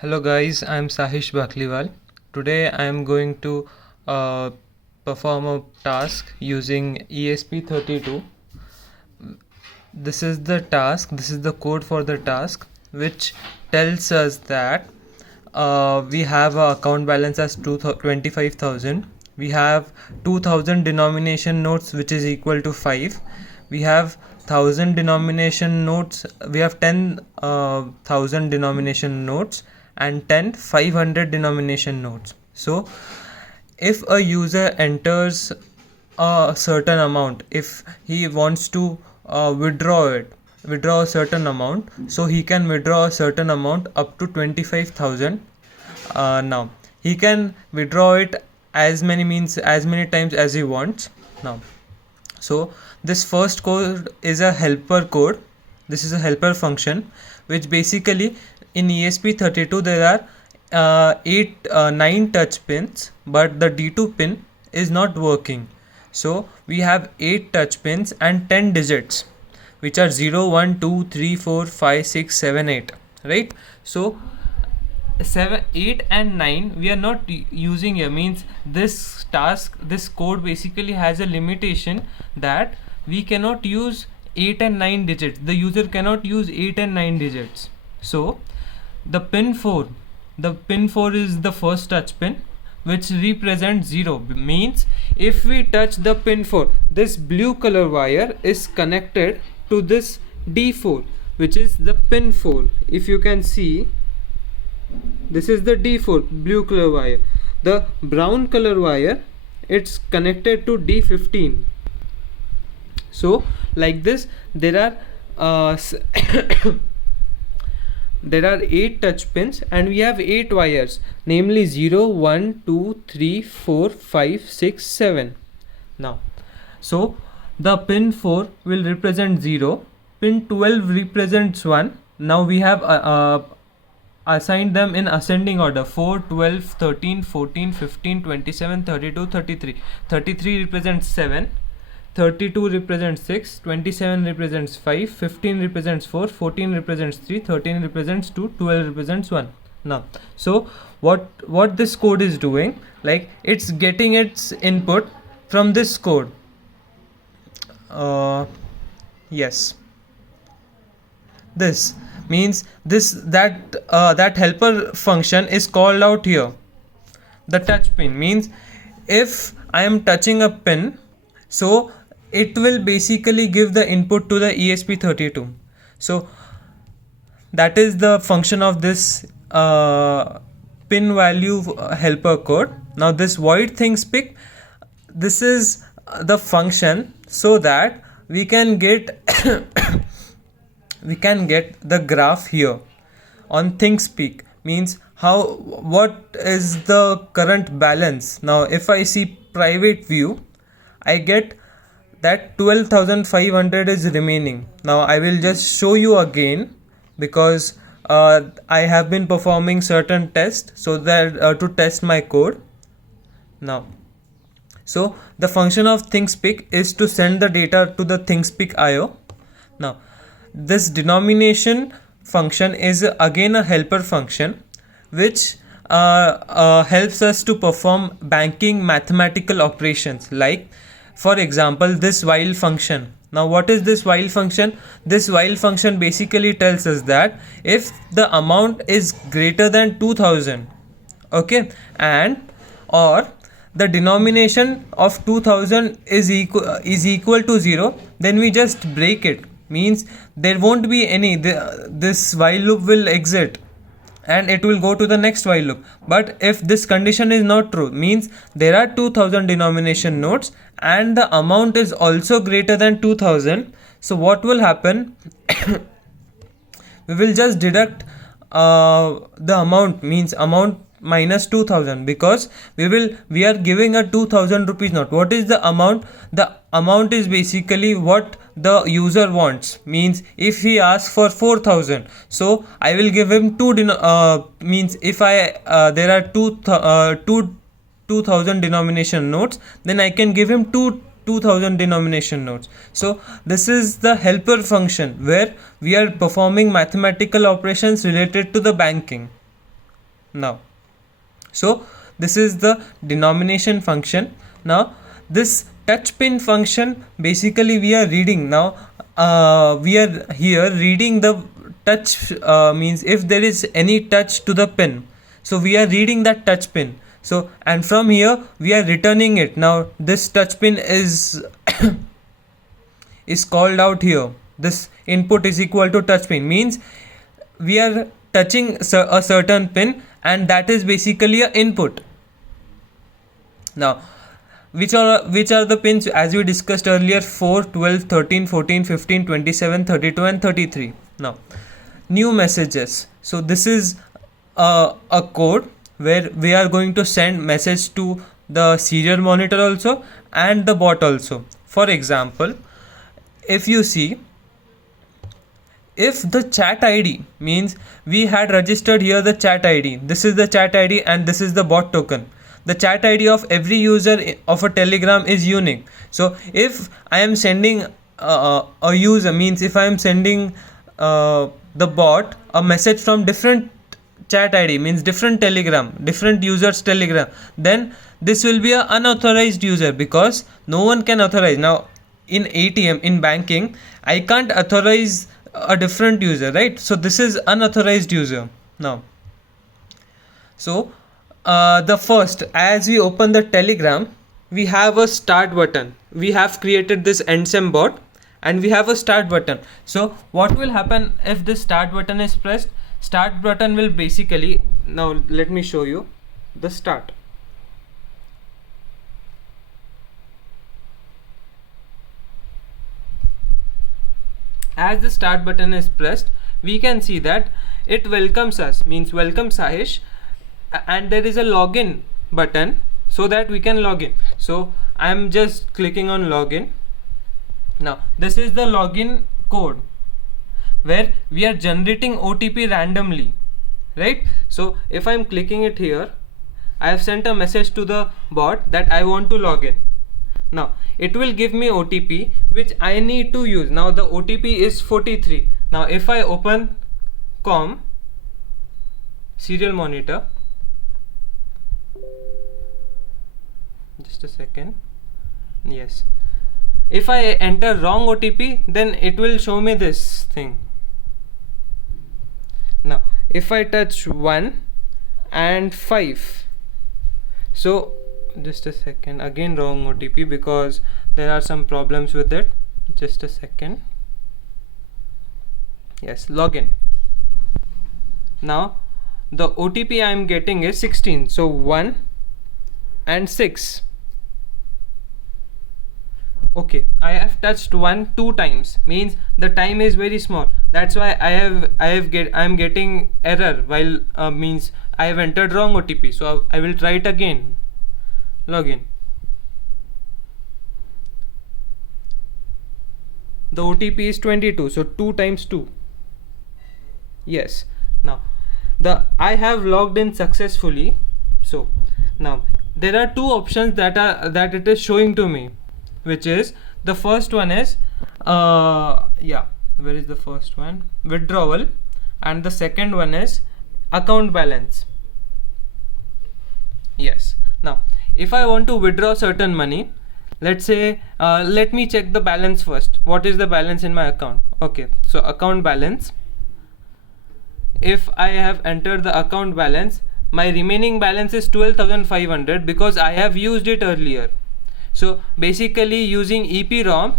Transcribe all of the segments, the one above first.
Hello guys, I'm Sahish Bakliwal. Today I am going to uh, perform a task using ESP32. This is the task, this is the code for the task, which tells us that we have a account balance as 25,000. We have 2,000 denomination notes, which is equal to 5. We have 1,000 denomination notes. We have 10,000 denomination notes and 10 500 denomination notes. So if a user enters a certain amount, if he wants to withdraw a certain amount, so he can withdraw a certain amount up to 25,000. Now he can withdraw it as many times as he wants. Now, so this first code is a helper code. This is a helper function, which basically in ESP32 there are 9 touch pins, but the D2 pin is not working. So we have 8 touch pins and 10 digits, which are 0, 1, 2, 3, 4, 5, 6, 7, 8, right? So 7, 8 and 9 we are not using here. Means this code basically has a limitation that we cannot use 8 and 9 digits. The user cannot use 8 and 9 digits. So the pin 4 is the first touch pin, which represents 0. Means if we touch the pin 4, this blue color wire is connected to this D4, which is the pin 4. If you can see, this is the D4 blue color wire. The brown color wire, it's connected to D15. So like this, there are there are 8 touch pins and we have 8 wires, namely 0, 1, 2, 3, 4, 5, 6, 7. Now, so the pin 4 will represent 0, pin 12 represents 1. Now we have assigned them in ascending order: 4, 12, 13, 14, 15, 27, 32, 33. 33 represents 7, 32 represents 6, 27 represents 5, 15 represents 4, 14 represents 3, 13 represents 2, 12 represents 1. Now, so what this code is doing, like it's getting its input from this code. Yes, this means that helper function is called out here. The touch pin means if I am touching a pin, so it will basically give the input to the ESP32. So that is the function of this pin value helper code. Now this void ThingSpeak, this is the function so that we can get the graph here on ThingSpeak. Means what is the current balance. Now if I see private view, I get that 12,500 is remaining. Now I will just show you again, because I have been performing certain tests so that to test my code. Now, so the function of ThingSpeak is to send the data to the ThingSpeak IO. Now this denomination function is again a helper function, which helps us to perform banking mathematical operations, like for example this while function. Now what is this while function? This while function basically tells us that if the amount is greater than 2000, okay, and or the denomination of 2000 is equal to 0, then we just break it. Means there won't be any, this while loop will exit and it will go to the next while loop. But if this condition is not true, means there are 2000 denomination notes and the amount is also greater than 2000, so what will happen? We will just deduct the amount, means amount minus 2000, because we are giving a 2000 rupees note. What is the amount? The amount is basically what the user wants. Means if he asks for 4000, so I will give him means if I there are 2000 denomination notes, then I can give him 2000 denomination notes. So this is the helper function where we are performing mathematical operations related to the banking. now. So this is the denomination function. Now this touch pin function, basically we are reading now, we are here reading the touch, means if there is any touch to the pin, so we are reading that touch pin. So and from here we are returning it. Now this touch pin is is called out here. This input is equal to touch pin, means we are touching a certain pin, and that is basically a input. Now which are the pins, as we discussed earlier: 4, 12, 13, 14, 15, 27, 32 and 33. Now new messages. So this is a code where we are going to send message to the serial monitor also and the bot also. For example, if you see, if the chat ID, means we had registered here the chat ID, this is the chat ID and this is the bot token. The chat ID of every user of a Telegram is unique. So if I am sending a user, means if I am sending the bot a message from different chat ID, means different Telegram, different users Telegram, then this will be an unauthorized user, because no one can authorize. Now in ATM, in banking, I can't authorize a different user, right? So this is unauthorized user. Now so the first, as we open the Telegram, we have a start button. We have created this Endsem bot and we have a start button. So what will happen if this start button is pressed? Start button will basically, now let me show you the start. As the start button is pressed, we can see that it welcomes us, means welcome Sahish, and there is a login button so that we can log in. So I am just clicking on login. Now this is the login code where we are generating OTP randomly, right? So if I am clicking it here, I have sent a message to the bot that I want to log in. Now it will give me OTP which I need to use. Now the OTP is 43. Now if I open COM, serial monitor, just a second, yes, if I enter wrong OTP, then it will show me this thing. Now if I touch 1 and 5, so just a second, again wrong OTP because there are some problems with it. Just a second, yes, login. Now the OTP I am getting is 16, so 1 and 6. Okay, I have touched 1 2 times, means the time is very small. That's why I am getting error while means I have entered wrong OTP. So I will try it again. Login. The OTP is 22, so 2 times 2. Yes. Now I have logged in successfully. So now there are two options that it is showing to me, which is, the first one is where is the first one? Withdrawal, and the second one is account balance. Yes. Now if I want to withdraw certain money, let's say let me check the balance first. What is the balance in my account? Okay, so account balance, if I have entered the account balance, my remaining balance is 12,500 because I have used it earlier. So basically using EPROM,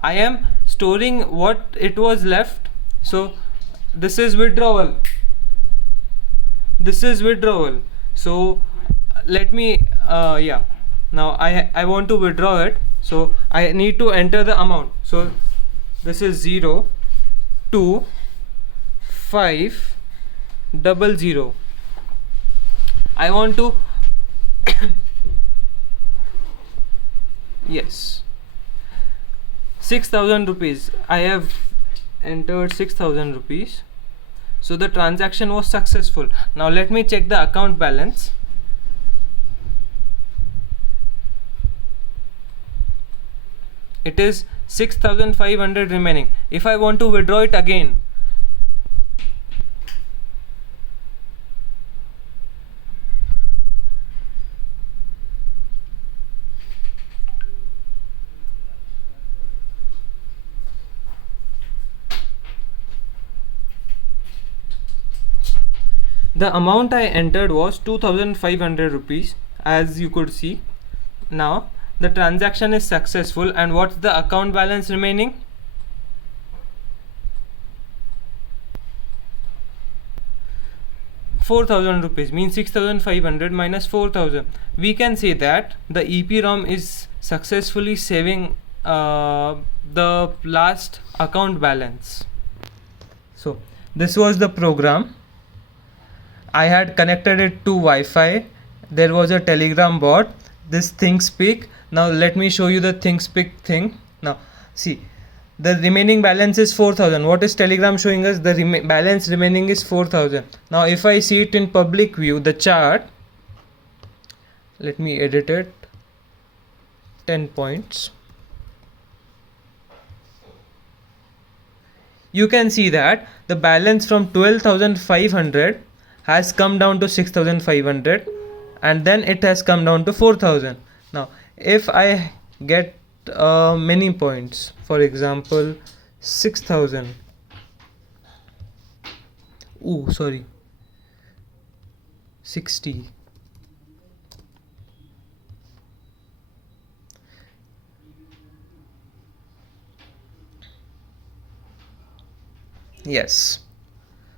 I am storing what it was left. So this is withdrawal. This is withdrawal. So let me now I want to withdraw it, so I need to enter the amount. So this is 0 2 5 00. I want to yes, 6,000 rupees. I have entered 6,000 rupees. So the transaction was successful. Now let me check the account balance. It is 6,500 remaining. If I want to withdraw it again, The amount I entered was 2500 rupees, as you could see. Now the transaction is successful, and what's the account balance remaining? ₹4,000 means 6,500 minus 4,000. We can say that the EPROM is successfully saving the last account balance. So this was the program. I had connected it to Wi-Fi. There was a Telegram bot, this ThinkSpeak. Now let me show you the ThinkSpeak thing. Now see, the remaining balance is 4,000. What is Telegram showing us? The balance remaining is 4,000. Now if I see it in public view, the chart, let me edit it, 10 points. You can see that the balance from 12,500 has come down to 6,500, and then it has come down to 4,000. Now if I get many points, for example 6,000, 60, yes.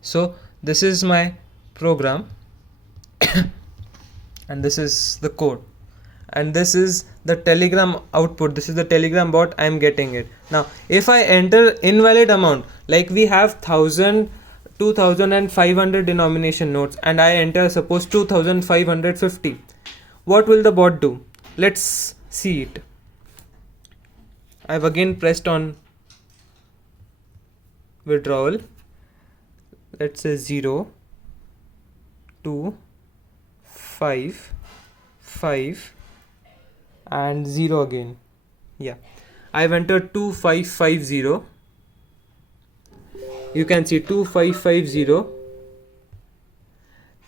So this is my program and this is the code, and this is the Telegram output. This is the Telegram bot. I am getting it. Now if I enter invalid amount, like we have 1,000, 2,000 and 500 denomination notes, and I enter suppose 2,550, what will the bot do? Let's see it. I have again pressed on withdrawal. Let's say 0, 2, 5, 5 and 0 again. Yeah, I've entered 2550. You can see 2550,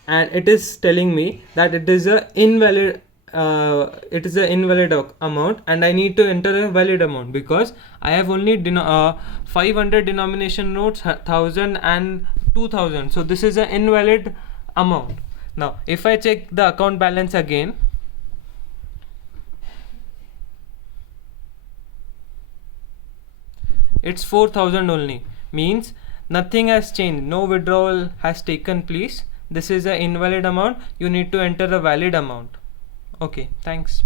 and it is telling me that it is a invalid amount, and I need to enter a valid amount because I have only 500 denomination notes, 1,000 and 2,000. So this is an invalid amount. Now if I check the account balance again, it's 4,000 only, means nothing has changed, no withdrawal has taken place. This is an invalid amount. You need to enter a valid amount. Okay, thanks.